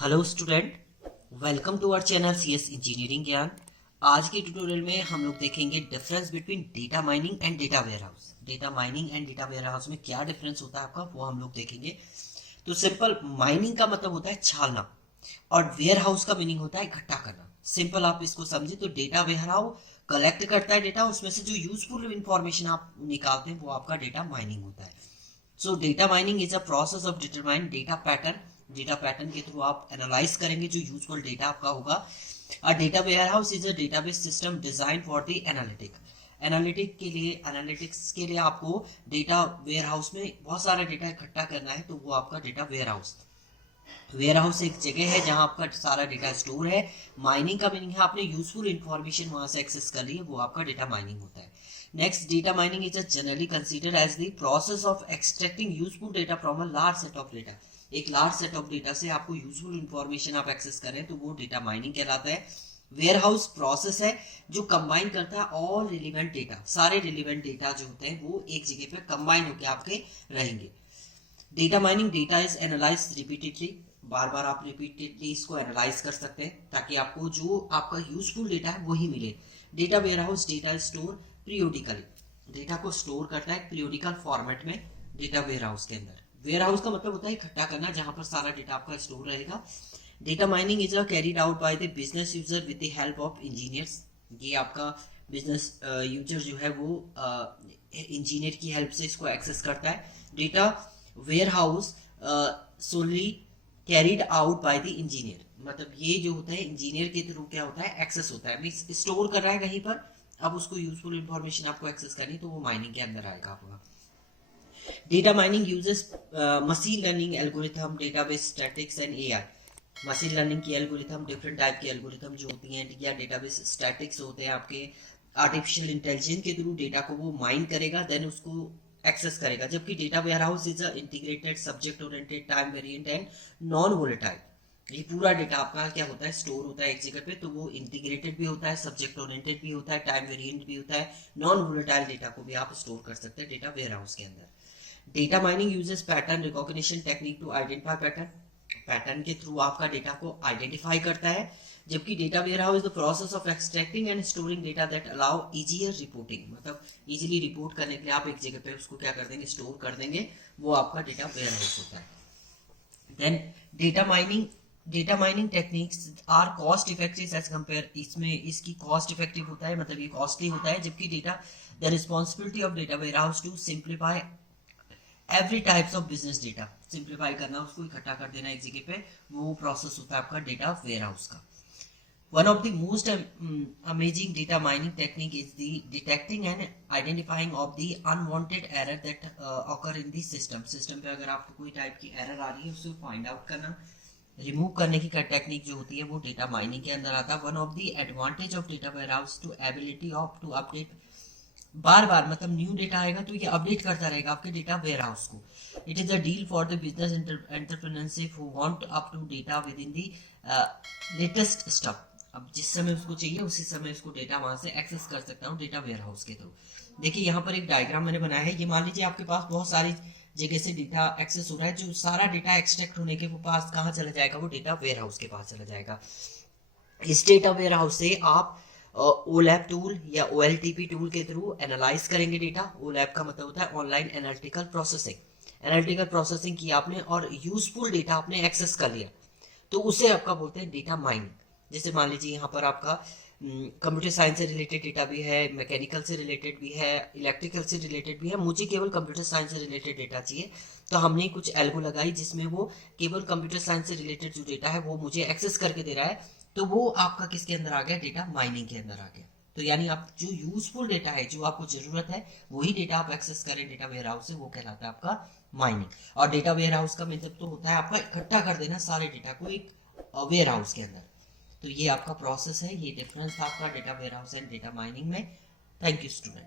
Hello student, welcome to our channel CS engineering Gyan. आज के tutorial में हम लोग देखेंगे difference between data mining and data warehouse. Data mining and data warehouse में क्या डिफरेंस होता है आपका, वो हम लोग देखेंगे। तो सिंपल, माइनिंग का मतलब होता है छानना और वेयरहाउस का मीनिंग होता है इकट्ठा करना। सिंपल आप इसको समझे तो डेटा वेयरहाउस कलेक्ट करता है डेटा, उसमें से जो यूजफुल इंफॉर्मेशन आप निकालते हैं वो आपका डेटा माइनिंग होता है। सो data mining is a process of determine data pattern. Data pattern के थ्रू आप एनालाइज करेंगे जो यूजफुल डेटा आपका होगा। A data warehouse is a database system design for the analytics के लिए आपको डेटा वेयरहाउस में बहुत सारा डेटा इकट्ठा करना है, तो वो आपका डेटा वेयरहाउस। वेयरहाउस एक जगह है जहां आपका सारा डेटा स्टोर है। माइनिंग का मीनिंग है आपने यूजफुल इंफॉर्मेशन वहां से एक्सेस कर ली है, वो आपका डेटा माइनिंग होता है। Next, data mining is generally considered as the process of extracting useful data from a large set of data. एक लार्ज सेट ऑफ डेटा से आपको यूजफुल इंफॉर्मेशन आप एक्सेस करें तो वो डेटा माइनिंग कहलाता है। वेयरहाउस प्रोसेस है जो कंबाइन करता है ऑल रिलेवेंट डेटा। सारे रिलेवेंट डेटा जो होते हैं वो एक जगह पे कंबाइन होकर आपके रहेंगे। Data mining, data is analyse repeatedly. बार बार आप रिपीटेडली इसको एनालाइज कर सकते हैं ताकि आपको जो आपका यूजफुल डेटा है वही मिले। Data warehouse, data store periodically. Data को स्टोर करता है पीरियोडिकल फॉर्मेट में डेटा वेयरहाउस के अंदर। वेयरहाउस का मतलब होता है इकट्ठा करना, जहां पर सारा डेटा आपका स्टोर रहेगा। Data mining is carried out by the business user with the help of engineers. ये आपका बिजनेस यूजर जो है वो इंजीनियर की हेल्प से इसको एक्सेस करता है। Data warehouse solely carried out by the engineer, मतलब ये जो होता है इंजीनियर के थ्रू क्या होता है, एक्सेस होता है। मींस स्टोर कर रहा है कहीं पर, अब उसको यूजफुल इंफॉर्मेशन आपको एक्सेस करनी तो वो माइनिंग के अंदर आएगा आपका। Data mining uses machine learning algorithm, database statics and AI. Machine learning की एल्गोरिथम, डिफरेंट टाइप की एल्गोरिथम जो होती हैं, या डेटाबेस स्टैटिक्स होते हैं आपके, आर्टिफिशियल इंटेलिजेंस के थ्रू डेटा को वो माइन करेगा, देन उसको एक्सेस करेगा। जबकि data warehouse is a integrated, subject oriented, time variant and non volatile. ये पूरा डेटा आपका क्या होता है, स्टोर होता है एक जगह पे, तो वो इंटीग्रेटेड भी होता है, सब्जेक्ट ओरिएंटेड भी होता है, टाइम वेरिएंट भी होता है, नॉन वोलेटाइल डेटा को भी आप स्टोर कर सकते हैं डेटा वेयरहाउस के अंदर। Data mining uses pattern recognition technique to identify pattern. Pattern के थ्रू आपका डेटा को आइडेंटिफाई करता है। जबकि data warehouse is the process of extracting and storing data that allow easier reporting, मतलब इजीली रिपोर्ट करने के लिए आप एक जगह पे उसको क्या कर देंगे, स्टोर कर देंगे, वो आपका डेटा वेयरहाउस होता है। Then data mining techniques are cost effective as compare. इसमें इसकी कॉस्ट इफेक्टिव होता है, मतलब ये कॉस्टली होता है। जबकि data the responsibility of data warehouse to simplify every types of business data. Simplify करना, उसको इकट्ठा कर देना एक जगह पे, वो प्रोसेस होता है आपका डेटा वेयरहाउस का। One of the most amazing data mining technique is the detecting and identifying of the unwanted error that occur in the system. System पे अगर आपको कोई टाइप की एरर आ रही है उसको फाइंड आउट करना, रिमूव करने की टेक्निक जो होती है वो डेटा माइनिंग के अंदर आता है। One of the advantage of data warehouse to ability of to update, बार बार मतलब न्यू डेटा आएगा तो ये अपडेट करता रहेगा आपके डेटा वेयरहाउस को। It is a deal for the business entrepreneurship who want up to data with in the latest stuff. अब जिस समय उसको चाहिए उसी समय उसको डेटा वहां से एक्सेस कर सकता हूँ डेटा वेयरहाउस के थ्रू। देखिए यहाँ पर एक डायग्राम मैंने बनाया है। ये मान लीजिए आपके पास बहुत सारी जगह से डेटा एक्सेस हो रहा है, जो सारा डेटा एक्सट्रैक्ट होने के पास कहाँ चला जाएगा, वो डेटा वेयरहाउस के पास चला जाएगा। इस डेटा वेयरहाउस से आप ओलैप टूल या OLTP टूल के थ्रू एनालाइज करेंगे डेटा। ओलैप का मतलब होता है online analytical processing. Analytical processing की आपने और यूजफुल डेटा आपने एक्सेस कर लिया, तो उसे आपका बोलते हैं डेटा माइनिंग। जैसे मान लीजिए यहाँ पर आपका कंप्यूटर साइंस से रिलेटेड डेटा भी है, मैकेनिकल से रिलेटेड भी है, इलेक्ट्रिकल से रिलेटेड भी है। मुझे केवल कंप्यूटर साइंस से रिलेटेड डेटा चाहिए, तो हमने कुछ एल्गो लगाई जिसमें वो केवल कंप्यूटर साइंस से रिलेटेड जो डेटा है वो मुझे एक्सेस करके दे रहा है, तो वो आपका किसके अंदर आ गया, डेटा माइनिंग के अंदर आ गया। तो यानी आप जो यूजफुल डेटा है, जो आपको जरूरत है, वही डेटा आप एक्सेस करें डेटा वेयरहाउस से, वो कहलाता है आपका माइनिंग। और डेटा वेयरहाउस का मतलब तो होता है आपका इकट्ठा कर देना सारे डेटा को एक वेयरहाउस के अंदर। तो ये आपका प्रोसेस है, ये डिफरेंस था आपका data warehouse and data mining में। Thank you student.